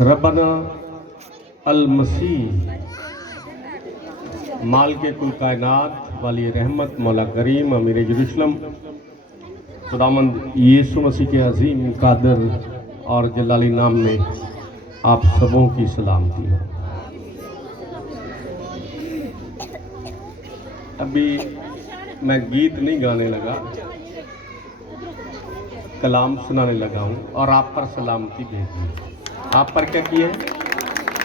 रब्बना अल मसीह माल के कुल कायनात वाली रहमत मौला करीम अमीर यरूशलेम खुदावंद यीशु मसीह के अजीम कादर और जलाली नाम में आप सबों की सलामती हो। अभी मैं गीत नहीं गाने लगा, कलाम सुनाने लगा हूँ और आप पर सलामती भेजी है। आप पर क्या की है?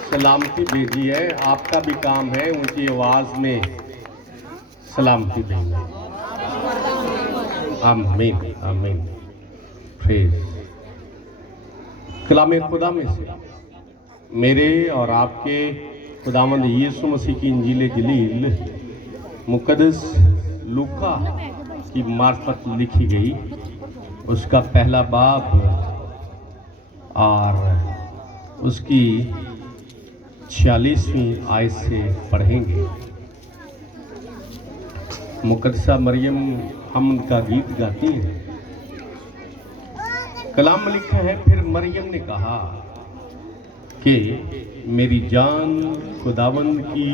सलामती भेजी है। आपका भी काम है उनकी आवाज़ में सलामती भेजना। आमीन आमीन। प्रेज। कलाम खुदा में से मेरे और आपके खुदावंद यीशु मसीह की इंजील जलील मुकद्दस लूका की मार्फत लिखी गई, उसका पहला बाब और उसकी 46वीं आयत से पढ़ेंगे। मुकद्दसा मरियम हमद का गीत गाती है। कलाम में लिखा है, फिर मरियम ने कहा कि मेरी जान खुदावंद की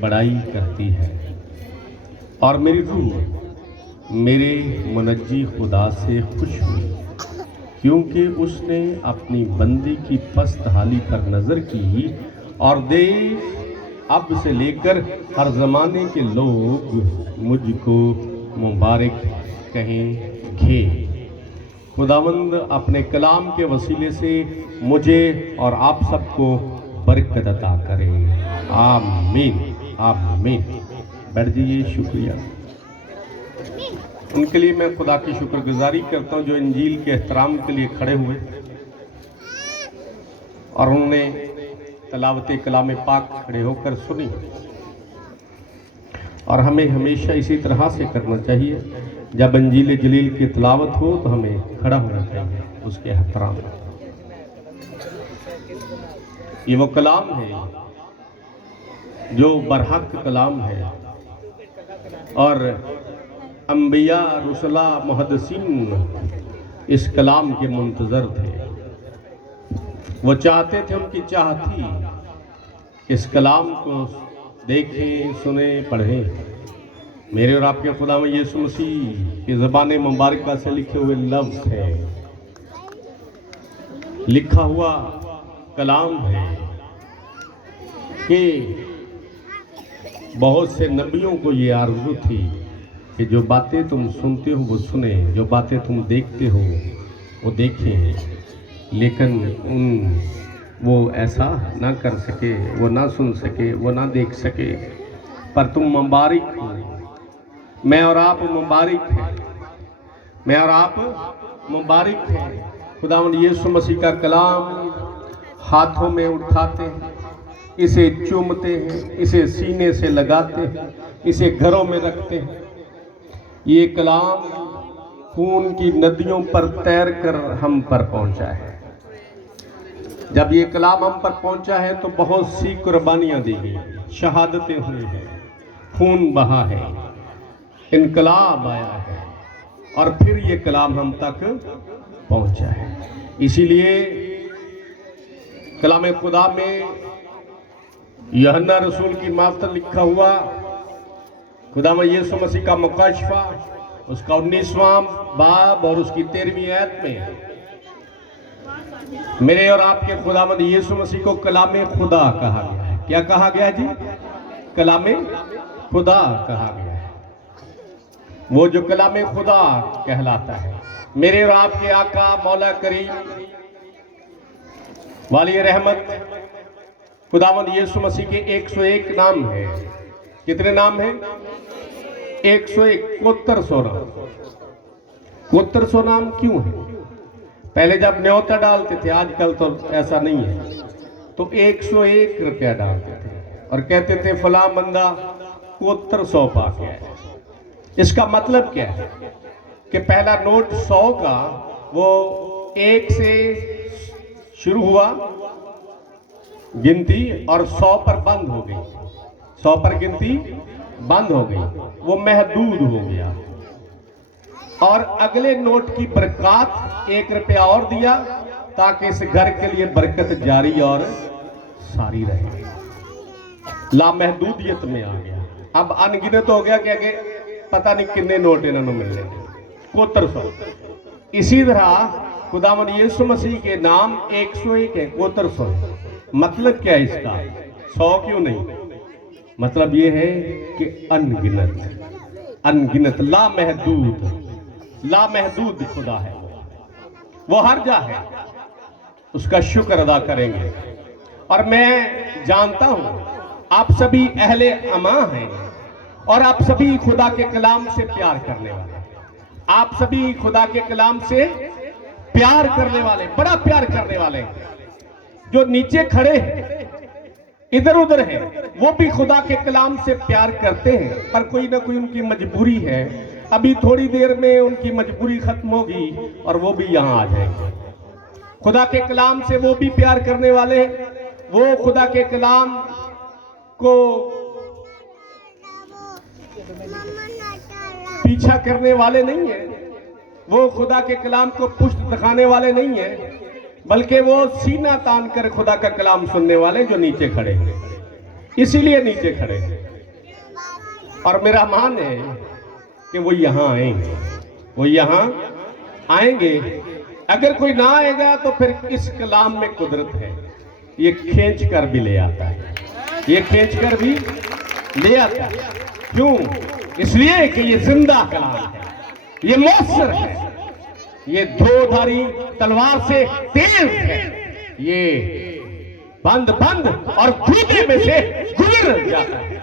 बड़ाई करती है और मेरी रूह मेरे मुनज्जी खुदा से खुश हुई, क्योंकि उसने अपनी बंदी की पस्त हाली पर नज़र की और देख अब से लेकर हर ज़माने के लोग मुझको मुबारक कहेंगे। खुदावंद अपने कलाम के वसीले से मुझे और आप सबको बरकत अता करे। आमीन आमीन। बैठ जाइए। शुक्रिया उनके लिए मैं खुदा की शुक्रगुजारी करता हूँ जो इंजील के एहतराम के लिए खड़े हुए और उन्होंने तलावत कलाम पाक खड़े होकर सुनी। और हमें हमेशा इसी तरह से करना चाहिए। जब इंजील जलील की तलावत हो तो हमें खड़ा होना चाहिए उसके एहतराम। ये वो कलाम है जो बरहक कलाम है और अंबिया रुसला मुहद्दिसीन इस कलाम के मुंतजर थे। वो चाहते थे, उनकी चाह थी इस कलाम को देखें, सुने, पढ़ें। मेरे और आपके खुदा में यीशु मसीह की ज़बान मुबारका से लिखे हुए लफ्ज़ है, लिखा हुआ कलाम है कि बहुत से नबियों को ये आरज़ू थी कि जो बातें तुम सुनते हो वो सुने, जो बातें तुम देखते हो वो देखें, लेकिन वो ऐसा ना कर सके, वो ना सुन सके, वो ना देख सके। पर तुम मुबारक हो, मैं और आप मुबारक हैं, मैं और आप मुबारक हैं। खुदावंद यीशु मसीह का कलाम हाथों में उठाते हैं, इसे चूमते हैं, इसे सीने से लगाते हैं, इसे घरों में रखते हैं। ये कलाम खून की नदियों पर तैर कर हम पर पहुंचा है। जब ये कलाम हम पर पहुंचा है तो बहुत सी कुर्बानियां दी गई, शहादतें हुई हैं, खून बहा है, इनकलाब आया है और फिर ये कलाम हम तक पहुंचा है। इसीलिए कलाम खुदा में यूहन्ना रसूल की मार्फत लिखा हुआ खुदा में यीशु मसीह का मुकाशफा उसका 19वां बाब और उसकी 13वीं आयत में मेरे और आपके खुदावंद यीशु मसीह को कलामे खुदा कहा गया है। क्या कहा गया जी? कलामे खुदा कहा गया है। वो जो कलामे खुदा कहलाता है। मेरे और आपके आका मौला करीम वाली रहमत खुदावंद यीशु मसीह के 101 नाम है। कितने नाम हैं? 101, 7100 नाम। 7100 नाम क्यों है? पहले जब न्योता डालते थे, आजकल तो ऐसा नहीं है, तो 101 रुपया डालते थे और कहते थे फला बंदा 7100 पा के आया। इसका मतलब क्या है कि पहला नोट 100 का वो 1 से शुरू हुआ गिनती और 100 पर बंद हो गई, 100 पर गिनती बंद हो गई, वो महदूद हो गया। और अगले नोट की बरकत 1 रुपया और दिया ताकि इस घर के लिए बरकत जारी और सारी रहे। लामहदूदियत में आ गया, अब अनगिनत हो गया कि आगे पता नहीं कितने नोट इन्होंने मिलने, कोतर सौ। इसी तरह खुदावंद यीशु मसीह के नाम 101 है, कोतर सौ। मतलब क्या है इसका? 100 क्यों नहीं? मतलब ये है कि अनगिनत, अनगिनत, लामहदूद, लामहदूद खुदा है, वो हर जा है, उसका शुक्र अदा करेंगे। और मैं जानता हूं आप सभी अहले अमा हैं और आप सभी खुदा के कलाम से प्यार करने वाले, आप सभी खुदा के कलाम से प्यार करने वाले, बड़ा प्यार करने वाले। जो नीचे खड़े हैं, इधर उधर हैं, वो भी खुदा के कलाम से प्यार करते हैं, पर कोई ना कोई उनकी मजबूरी है। अभी थोड़ी देर में उनकी मजबूरी खत्म होगी और वो भी यहां आ जाएंगे। खुदा के कलाम से वो भी प्यार करने वाले, वो खुदा के कलाम को पीछा करने वाले नहीं है, वो खुदा के कलाम को पुष्ट दिखाने वाले नहीं है, बल्कि वो सीना तान कर खुदा का कलाम सुनने वाले जो नीचे खड़े हैं, इसीलिए नीचे खड़े हैं। और मेरा मान है कि वो यहां आएंगे, वो यहां आएंगे। अगर कोई ना आएगा तो फिर इस कलाम में कुदरत है, ये खींच कर भी ले आता है, ये खींच कर भी ले आता है। क्यों? इसलिए कि ये जिंदा कलाम है, ये मौसर है, ये धोधारी तलवार से तेज है, ये बंद बंद और कूदे में से गुजर जाता है।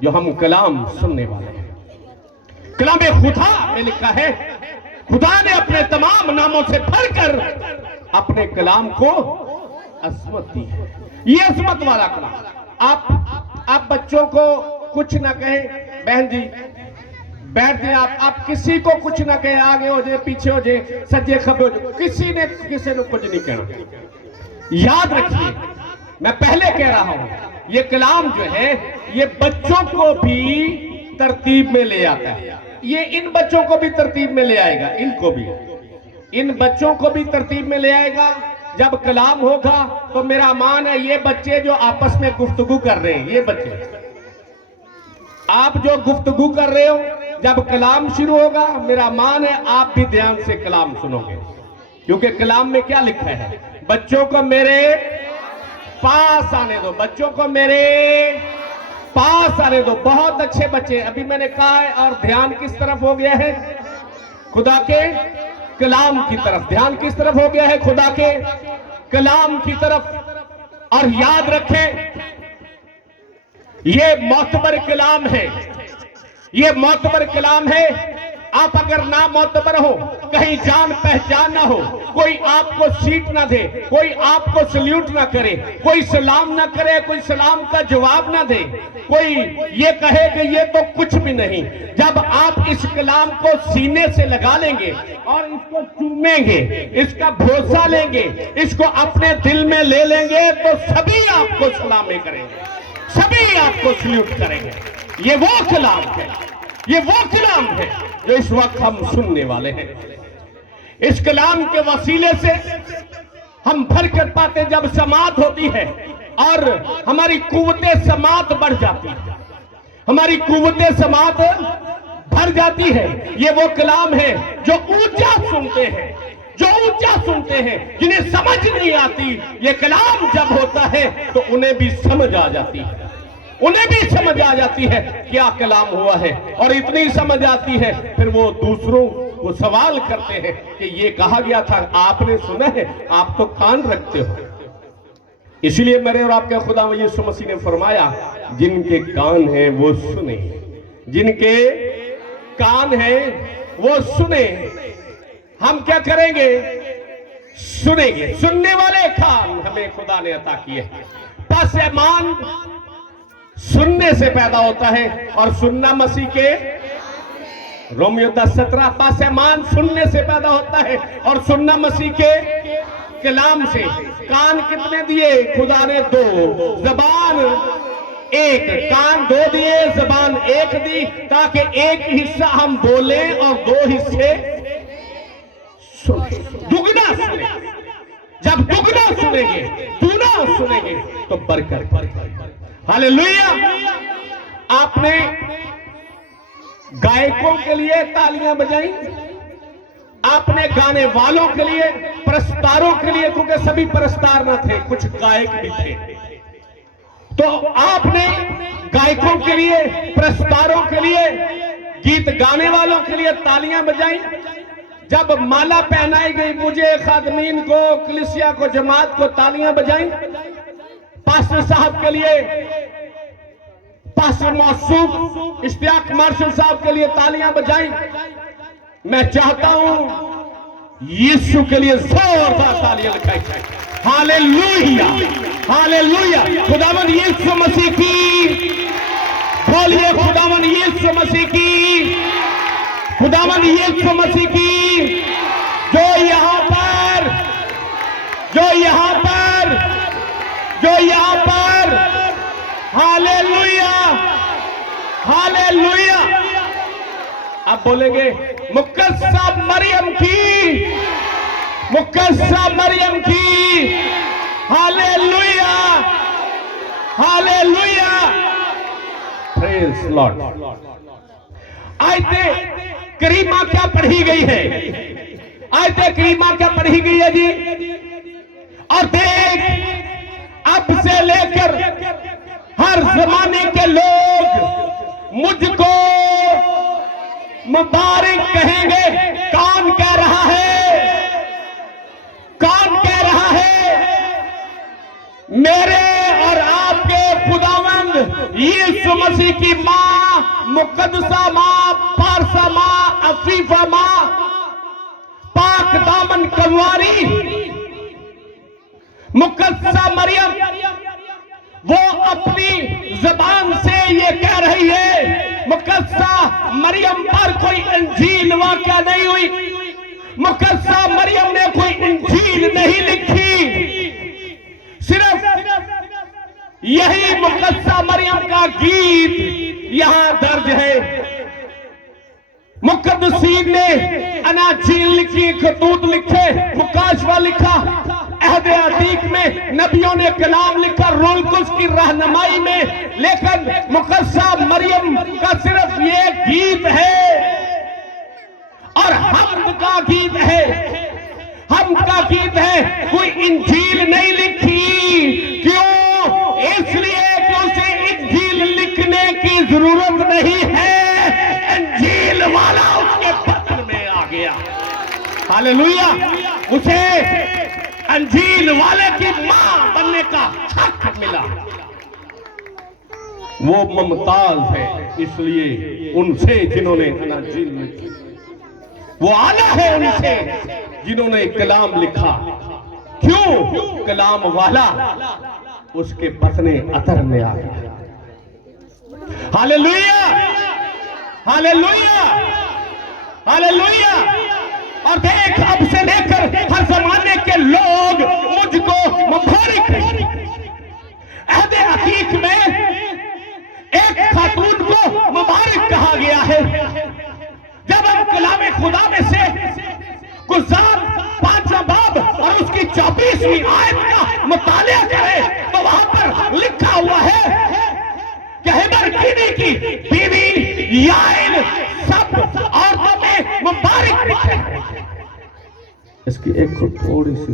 जो हम कलाम सुनने वाले हैं, कलाम खुदा में लिखा है, खुदा ने अपने तमाम नामों से भरकर अपने कलाम को अजमत दी है। ये अजमत वाला कलाम। आप बच्चों को कुछ ना कहें, बहन जी बैठ जाए, आप किसी को कुछ ना कहें, आगे हो जाए, पीछे हो जाए, सज्जे खब्बे हो जाए, किसी ने कुछ नहीं कहना। याद रखिए, मैं पहले कह रहा हूं, ये कलाम जो है ये बच्चों को भी तरतीब में ले आता है। ये इन बच्चों को भी तरतीब में ले आएगा, इनको भी, इन बच्चों को भी तरतीब में ले आएगा। जब कलाम होगा तो मेरा मान है ये बच्चे जो आपस में गुफ्तगू कर रहे हैं, ये बच्चे आप जो गुफ्तगू कर रहे हो, जब कलाम शुरू होगा मेरा मान है आप भी ध्यान से कलाम सुनोगे, क्योंकि कलाम में क्या लिखा है? बच्चों को मेरे पास आने दो, बच्चों को मेरे पास आने दो। बहुत अच्छे बच्चे, अभी मैंने कहा है, और ध्यान किस तरफ हो गया है? खुदा के कलाम की तरफ। ध्यान किस तरफ हो गया है? खुदा के कलाम की तरफ। और याद रखें, ये मोतबर कलाम है, ये मोतबर कलाम है। आप अगर ना मोतबर हो, कहीं जान पहचान ना हो, कोई आपको सीट ना दे, कोई आपको सल्यूट ना करे, कोई सलाम ना करे, कोई सलाम का जवाब ना दे, कोई ये कहे कि ये तो कुछ भी नहीं, जब आप इस कलाम को सीने से लगा लेंगे और इसको चूमेंगे, इसका भरोसा लेंगे, इसको अपने दिल में ले लेंगे, तो सभी आपको सलामी करेंगे, सभी आपको सल्यूट करेंगे। ये वो कलाम है, ये वो कलाम है जो इस वक्त हम सुनने वाले हैं। इस कलाम के वसीले से हम बरकत पाते, जब समात होती है और हमारी कुव्वतें समात बढ़ जाती है, हमारी कुव्वतें समात भर जाती है। ये वो कलाम है जो ऊंचा सुनते हैं, जो ऊंचा सुनते हैं, जिन्हें समझ नहीं आती, ये कलाम जब होता है तो उन्हें भी समझ आ जाती है, उन्हें भी समझ आ जाती है क्या कलाम हुआ है। और इतनी समझ आती है फिर वो दूसरों को सवाल करते हैं कि ये कहा गया था, आपने सुना है? आप तो कान रखते हो। इसलिए मेरे और आपके खुदा यीशु मसीह ने फरमाया, जिनके कान हैं वो सुने, जिनके कान हैं वो सुने। हम क्या करेंगे? सुनेंगे। सुनने वाले कान हमें खुदा ने अता किए। पासमान सुनने से पैदा होता है और सुनना मसीह के, रोमियो 10:17, पासमान सुनने से पैदा होता है और सुनना मसीह के कलाम से। कान कितने दिए खुदा ने? 2। जबान 1। कान 2 दिए, जबान 1 दी, ताकि एक हिस्सा हम बोलें और 2 हिस्से सुने, दुगना सुने। सुनेंगे, दूना सुनेंगे तो बरकत। हालेलुया। आपने गायकों के लिए तालियां बजाई, आपने गाने वालों के लिए, प्रस्तारों के लिए, क्योंकि सभी प्रस्तार न थे, कुछ गायक भी थे, तो आपने गायकों के लिए, प्रस्तारों के लिए, गीत गाने वालों के लिए तालियां बजाई। जब माला पहनाई गई मुझे, खादमीन को, कलीसिया को, जमात को तालियां बजाई। पास्टर साहब के लिए, पास्टर मौसूफ इश्तियाक मार्शल साहब के लिए तालियां बजाई। मैं चाहता हूं यीशु के लिए जोरदार तालियां लगाई जाए। Hallelujah, hallelujah. खुदावंद यीशु मसीह की, बोलिए खुदावंद यीशु मसीह की, खुदावंद यीशु मसीह की। जो यहां पर, जो यहां पर, जो यहां पर, हालेलुया, हालेलुया। अब बोलेंगे मुकद्दसा मरियम की, मुकद्दसा मरियम की। Hallelujah, hallelujah. Praise Lord. आयते करीमा क्या पढ़ी गई है? आयते करीमा क्या पढ़ी गई है जी? और देख, अब से लेकर हर जमाने के लोग मुझको मुबारक कहेंगे। कौन कह रहा है? कौन कह रहा है? मेरे और आपके खुदावंद यीशु मसीह की मां, मुकद्दसा मां, पारसा मां, अफीफा मां, पाक दामन कंवारी मुकद्दसा मरियम, वो अपनी जबान से ये कह रही है। मुकद्दसा मरियम पर कोई इंजील वाक़या नहीं हुई, मुकद्दसा मरियम ने कोई इंजील नहीं लिखी, सिर्फ यही मुकद्दसा मरियम का गीत यहां दर्ज है। मुकद्दसीन ने अनाजील लिखी, खतूत लिखे, मुकाशवा लिखा, अहद अतीक में नबियों ने कलाम लिखा, रूह कुद्स की रहनुमाई में। लेकिन मुकद्दसा मरियम का सिर्फ ये गीत है और हम्द का गीत है, हम्द का गीत है। कोई इंजील नहीं लिखी। क्यों? इसलिए कि उसे इंजील लिखने की जरूरत नहीं है, इंजील वाला उसके पत्र में आ गया। हालेलुया। उसे इंजील वाले की मां बनने का हक मिला। वो मुमताज है, इसलिए उनसे जिन्होंने इंजील लिखी, वो आला है उनसे जिन्होंने कलाम लिखा। क्यों? कलाम वाला उसके पतने अतर में आ गया। Hallelujah, hallelujah, hallelujah. और देख, अब से लेकर हर जमाने के लोग मुझको मुबारक कहेंगे। अहद अतीक में एक खातून को मुबारक कहा गया है। जब हम कलाम खुदा में से गुज़ार 5वां बाब और उसकी 24वीं आयत का मुतालिया करें तो वहां पर लिखा हुआ है कि हेबर कीनी की बीवी याइल सब औरतों में मुबारक है। इसकी एक थोड़ी सी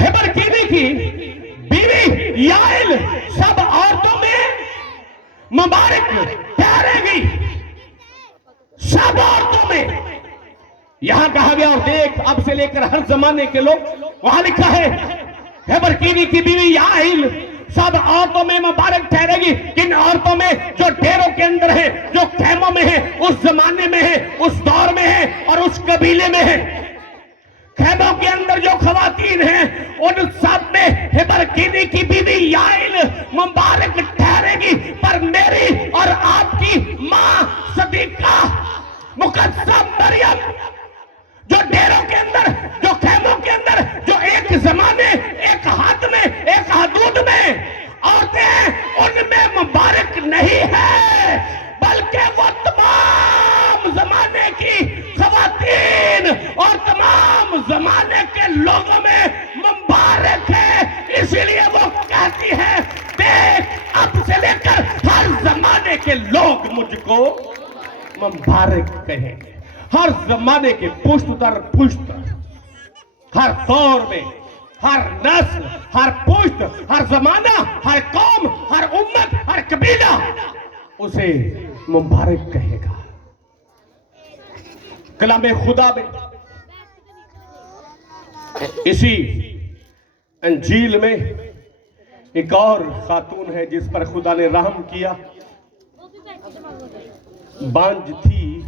हेबर कीनी की बीवी याइल सब औरतों में मुबारक ठहरेगी, सब औरतों में। यहां कहा गया, और देख, अब से लेकर हर जमाने के लोग, वहां लिखा है हेबर कीनी की बीवी याइल सब औरतों में मुबारक ठहरेगी। किन औरतों में? जो डेरों के अंदर है, जो खेमों में है, उस जमाने में है, उस दौर में है और उस कबीले में है। खेमों के अंदर जो खवातीन हैं, उन सब में हेबर कीनी की बीवी याइल मुबारक ठहरेगी। पर मेरी और आपकी मां सदीका मुकद्दसा मरियम, जो डेरों के अंदर, जो खेमों के अंदर, जो एक जमाने, एक हाथ में, एक हदूद में औरतें, उनमें मुबारक नहीं है, बल्कि वो तमाम जमाने की खवातीन और तमाम जमाने के लोगों में मुबारक है। इसीलिए वो कहती है, देख अब से लेकर हर जमाने के लोग मुझको मुबारक कहेंगे। हर जमाने के पुश्त दर पुश्त, हर दौर में, हर नस्ल, हर पुश्त, हर जमाना, हर कौम, हर उम्मत, हर कबीला उसे मुबारक कहेगा। कलामे खुदा में इसी अंजील में एक और खातून है जिस पर खुदा ने रहम किया। बांझ थी,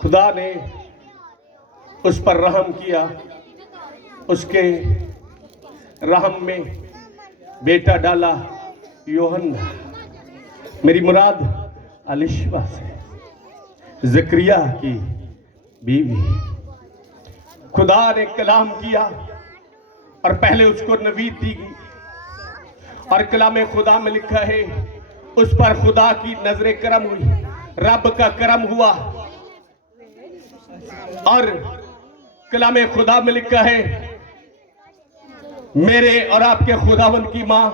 खुदा ने उस पर रहम किया। उसके रहम में बेटा डाला यूहन्ना। मेरी मुराद अलिशबा से, ज़करिया की बीवी। खुदा ने कलाम किया और पहले उसको नबी दी गई, और कलाम खुदा में लिखा है उस पर खुदा की नजर करम हुई, रब का करम हुआ। और कलाम खुदा में लिखा है मेरे और आपके खुदावंद की मां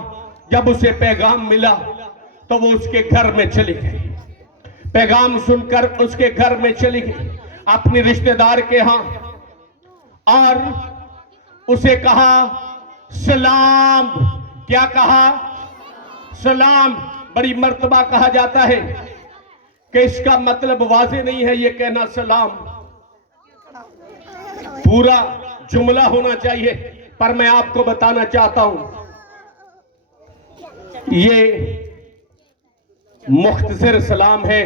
जब उसे पैगाम मिला तो वो उसके घर में चली गई। पैगाम सुनकर उसके घर में चली गई अपने रिश्तेदार के यहां, और उसे कहा सलाम। क्या कहा? सलाम। बड़ी मर्तबा कहा जाता है कि इसका मतलब वाज़ेह नहीं है ये कहना सलाम, पूरा जुमला होना चाहिए, पर मैं आपको बताना चाहता हूं ये मुख्तसर सलाम है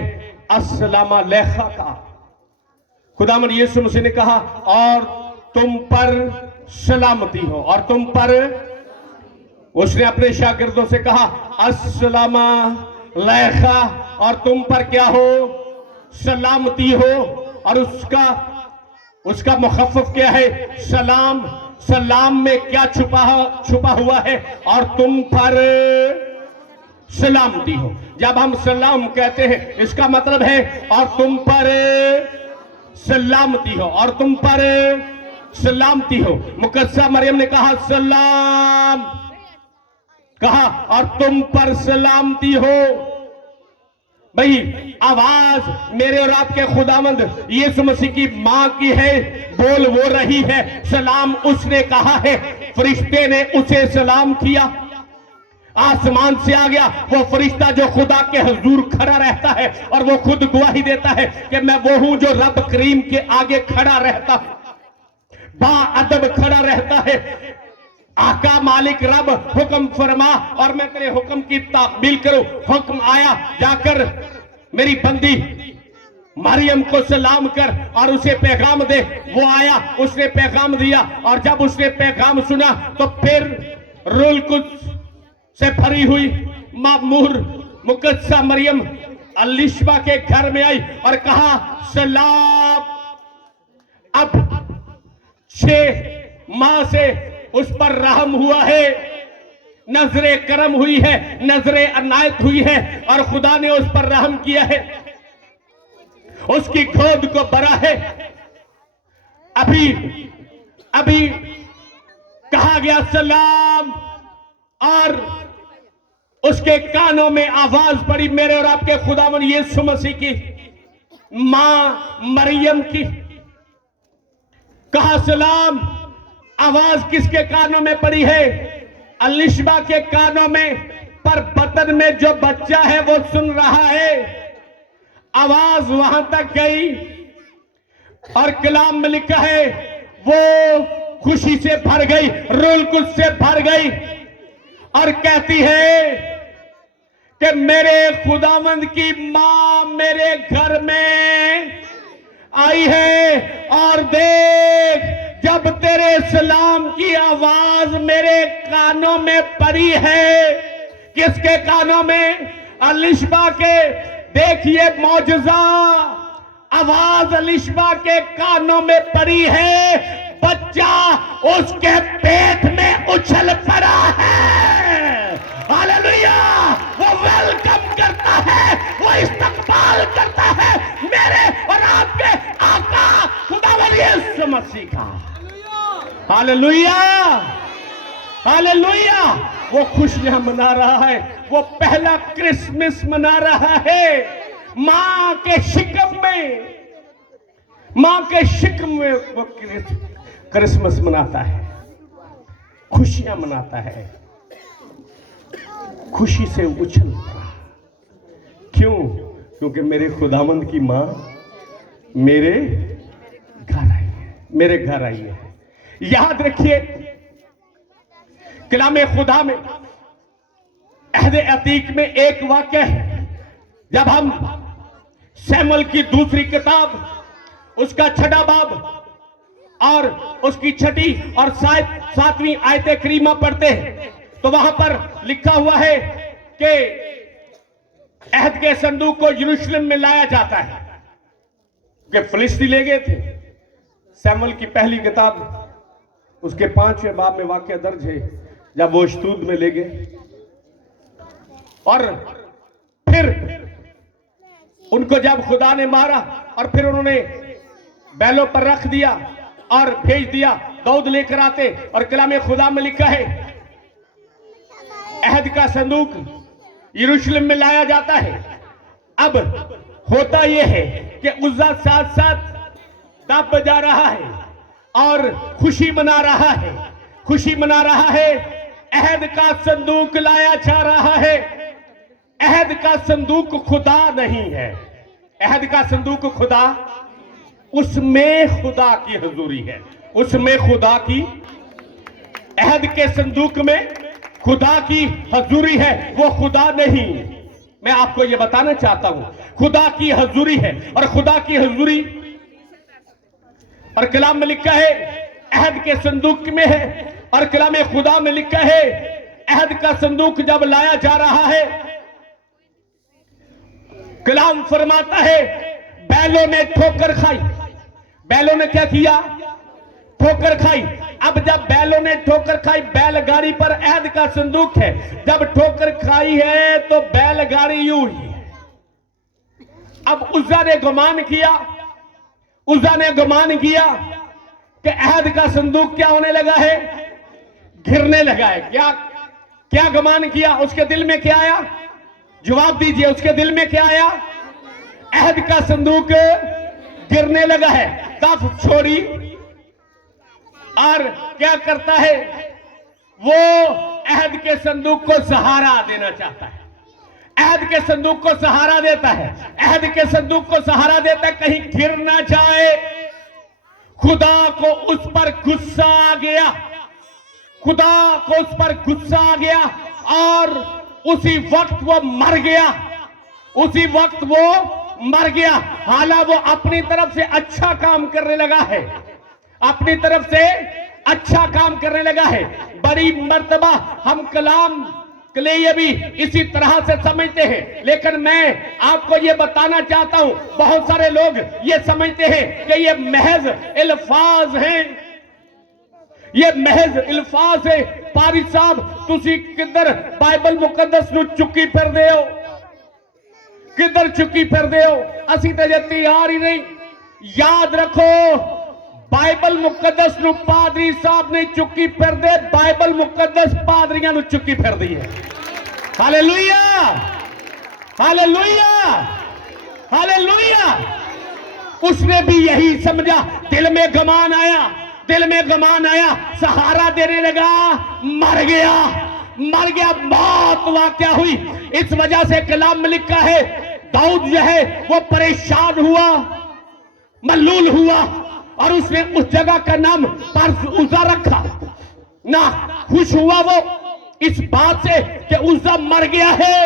अस्सलाम अलैका का। खुदावंद यीशु मसीह ने कहा और तुम पर सलामती हो, और तुम पर, उसने अपने शागिर्दों से कहा अस्सलाम अलैका, और तुम पर क्या हो? सलामती हो। और उसका मुखफ़्फ़फ़ क्या है? सलाम। सलाम में क्या छुपा हुआ है? और तुम पर सलामती हो। जब हम सलाम कहते हैं इसका मतलब है और तुम पर सलामती हो, और तुम पर सलामती हो। मुकद्दसा मरियम ने कहा सलाम, कहा और तुम पर सलामती हो। भाई आवाज मेरे और आपके खुदावंद यीशु मसीह की मां की है, बोल वो रही है, सलाम उसने कहा है। फरिश्ते ने उसे सलाम किया, आसमान से आ गया वो फरिश्ता जो खुदा के हुजूर खड़ा रहता है, और वो खुद गवाही देता है कि मैं वो हूं जो रब करीम के आगे खड़ा रहता है, बाअदब खड़ा रहता है। आका मालिक रब हुक्म फरमा और मैं तेरे हुक्म की तामील करूं। हुक्म आया जाकर मेरी बंदी मरियम को सलाम कर और उसे पैगाम दे। वो आया, उसने पैगाम दिया, और जब उसने पैगाम सुना तो फिर रूहुल कुद्स से भरी हुई मामूर मुकद्दसा मरियम अलिशबा के घर में आई और कहा सलाम। अब 6 माह से उस पर रहम हुआ है, नजरे करम हुई है, नजरे अनायत हुई है, और खुदा ने उस पर रहम किया है, उसकी गोद को भरा है। अभी कहा गया सलाम, और उसके कानों में आवाज पड़ी मेरे और आपके खुदावंद यीशु मसीह की मां मरियम की। कहा सलाम। आवाज किसके कानों में पड़ी है? अलिशबा के कानों में, पर बतन में जो बच्चा है वो सुन रहा है। आवाज वहां तक गई और कलाम में लिखा है वो खुशी से भर गई, रूहुल कुद्स से भर गई, और कहती है कि मेरे खुदावंद की मां मेरे घर में आई है, और देख जब तेरे सलाम की आवाज मेरे कानों में पड़ी है। किसके कानों में? अलिशबा के। देखिए मौजज़ा, आवाज अलिशबा के कानों में पड़ी है, बच्चा उसके पेट में उछल पड़ा है। हालेलुया! वो वेलकम करता है, वो इस्तकबाल करता है मेरे और आपके आका खुदावंद यीशु मसीह का। Hallelujah, hallelujah. वो खुशियां मना रहा है, वो पहला क्रिसमस मना रहा है। मां के शिकम में, मां के शिकम में वो क्रिसमस मनाता है, खुशियां मनाता है, खुशी से उछल पड़ा। क्यों? क्योंकि मेरे खुदावंद की मां मेरे घर आई है, मेरे घर आई है। याद रखिए, कलामे खुदा में अहद अतीक में एक वाक्य है। जब हम शमूएल की दूसरी किताब उसका 6वां बाब और उसकी 6ठी और 7वीं आयत करीमा पढ़ते हैं तो वहां पर लिखा हुआ है कि अहद के संदूक को यरूशलेम में लाया जाता है कि फिलिस्ती ले गए थे। शमूएल की पहली किताब उसके 5वें बाब में वाक्य दर्ज है, जब वो अश्तूद में ले गए और फिर उनको जब खुदा ने मारा और फिर उन्होंने बैलों पर रख दिया और भेज दिया दाऊद लेकर आते। और कलामे खुदा में लिखा है अहद का संदूक यरूशलेम में लाया जाता है। अब होता यह है कि उज्जा साथ साथ दाप बजा रहा है और खुशी मना रहा है, खुशी मना रहा है। अहद का संदूक लाया जा रहा है। अहद का संदूक खुदा नहीं है, अहद का संदूक खुदा, उसमें खुदा की हजूरी है, उसमें खुदा की, अहद के संदूक में खुदा की हजूरी है, वो खुदा नहीं। मैं आपको ये बताना चाहता हूं, खुदा की हजूरी है और खुदा की हजूरी और कलाम में लिखा है अहद के संदूक में है और कलाम खुदा में लिखा है अहद का संदूक जब लाया जा रहा है, कलाम फरमाता है बैलों ने ठोकर खाई। बैलों ने क्या किया? ठोकर खाई। अब जब बैलों ने ठोकर खाई, बैलगाड़ी पर अहद का संदूक है, जब ठोकर खाई है तो बैलगाड़ी यूं ही है। अब उज्जा ने गुमान किया, उज्जा ने गुमान किया कि अहद का संदूक क्या होने लगा है? गिरने लगा है। क्या क्या गुमान किया? उसके दिल में क्या आया? जवाब दीजिए, उसके दिल में क्या आया? अहद का संदूक गिरने लगा है। दाफ छोड़ी और क्या करता है? वो अहद के संदूक को सहारा देना चाहता है, अहद के संदूक को सहारा देता है, अहद के संदूक को सहारा देता है, कहीं गिर ना जाए। खुदा को उस पर गुस्सा आ गया, खुदा को उस पर गुस्सा आ गया और उसी वक्त वो मर गया, उसी वक्त वो मर गया। हालांकि वो अपनी तरफ से अच्छा काम करने लगा है, अपनी तरफ से अच्छा काम करने लगा है। बड़ी मर्तबा हम कलाम के लिए भी इसी तरह से समझते हैं, लेकिन मैं आपको यह बताना चाहता हूं, बहुत सारे लोग ये समझते हैं कि ये महज अल्फाज हैं, ये महज अल्फाज है। पारी साहब तुसी किधर बाइबल मुकद्दस ਨੂੰ ਚੁੱਕੀ ਫਿਰਦੇ ਹੋ, किधर चुकी फिरदे हो? असी तो जे तैयार ही नहीं। याद रखो, बाइबल मुकद्दस ਨੂੰ पादरी साहब नहीं चुकी फिरदे, बाइबल मुकद्दस पादरियां ਨੂੰ चुकी फिरदी है। Hallelujah, hallelujah, hallelujah. उसने भी यही समझा, दिल में गमान आया, दिल में गमान आया, सहारा देने लगा, मर गया, मर गया, मौत वाक़या हुई। इस वजह से कलाम में लिखा है दाऊद जो है वो परेशान हुआ, मल्लूल हुआ और उसने उस जगह का नाम पर्स उज़्ज़ा रखा। ना खुश हुआ वो इस बात से कि उज़्ज़ा मर गया है,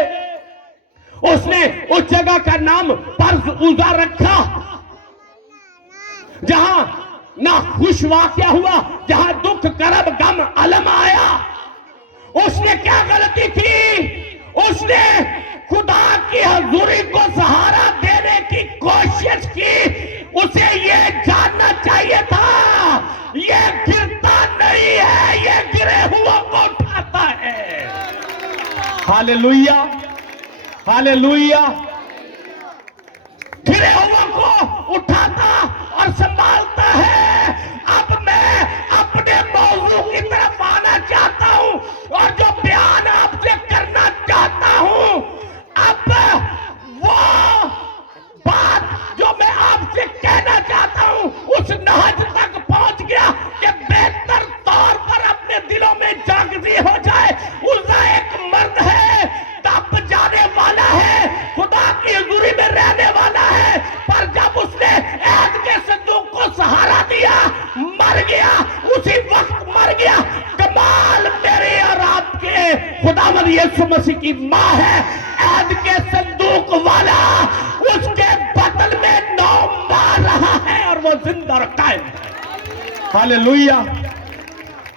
उसने उस जगह का नाम पर्स उज़्ज़ा रखा जहां ना खुश वाक़या हुआ, जहां दुख, करब, गम, अलम आया। उसने क्या गलती की? उसने खुदा की हजूरी को सहारा देने की कोशिश की। उसे यह जानना चाहिए था यह गिरता नहीं है, यह गिरे हुआ को उठाता है। Hallelujah, hallelujah. गिरे हुआ को उठाता और संभालता है। अब मैं अपने मर गया, उसी वक्त मर गया। कमाल मेरे और आपके खुदावंद यीशु मसीह की मां है, ऐद के संदूक वाला उसके बदल में 9 मार रहा है और वो जिंदा और कायम है। Hallelujah,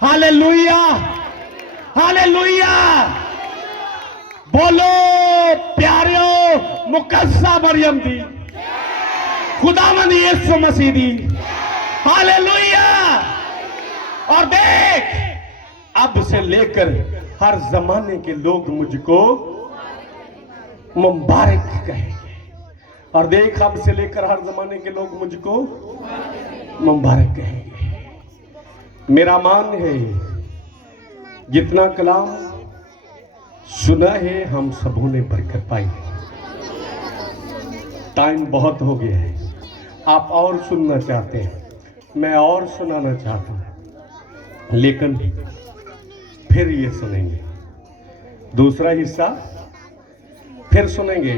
hallelujah, hallelujah. बोलो प्यारियों, मुकद्दसा मरियम दी, खुदावंद यीशु मसीह दी। हालेलुया। और देख, अब से लेकर हर जमाने के लोग मुझको मुबारक कहेंगे। और देख, अब से लेकर हर जमाने के लोग मुझको मुबारक कहेंगे। मेरा मान है, जितना कलाम सुना है हम सबों ने बरकत पाई है। टाइम बहुत हो गया है, आप और सुनना चाहते हैं, मैं और सुनाना चाहता हूं, लेकिन फिर ये सुनेंगे दूसरा हिस्सा, फिर सुनेंगे।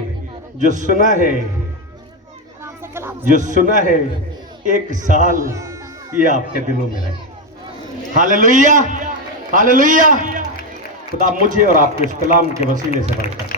जो सुना है, जो सुना है 1 साल ये आपके दिलों में रहे। Hallelujah, hallelujah. खुदा मुझे और आपके इस कलाम के वसीले से बरकत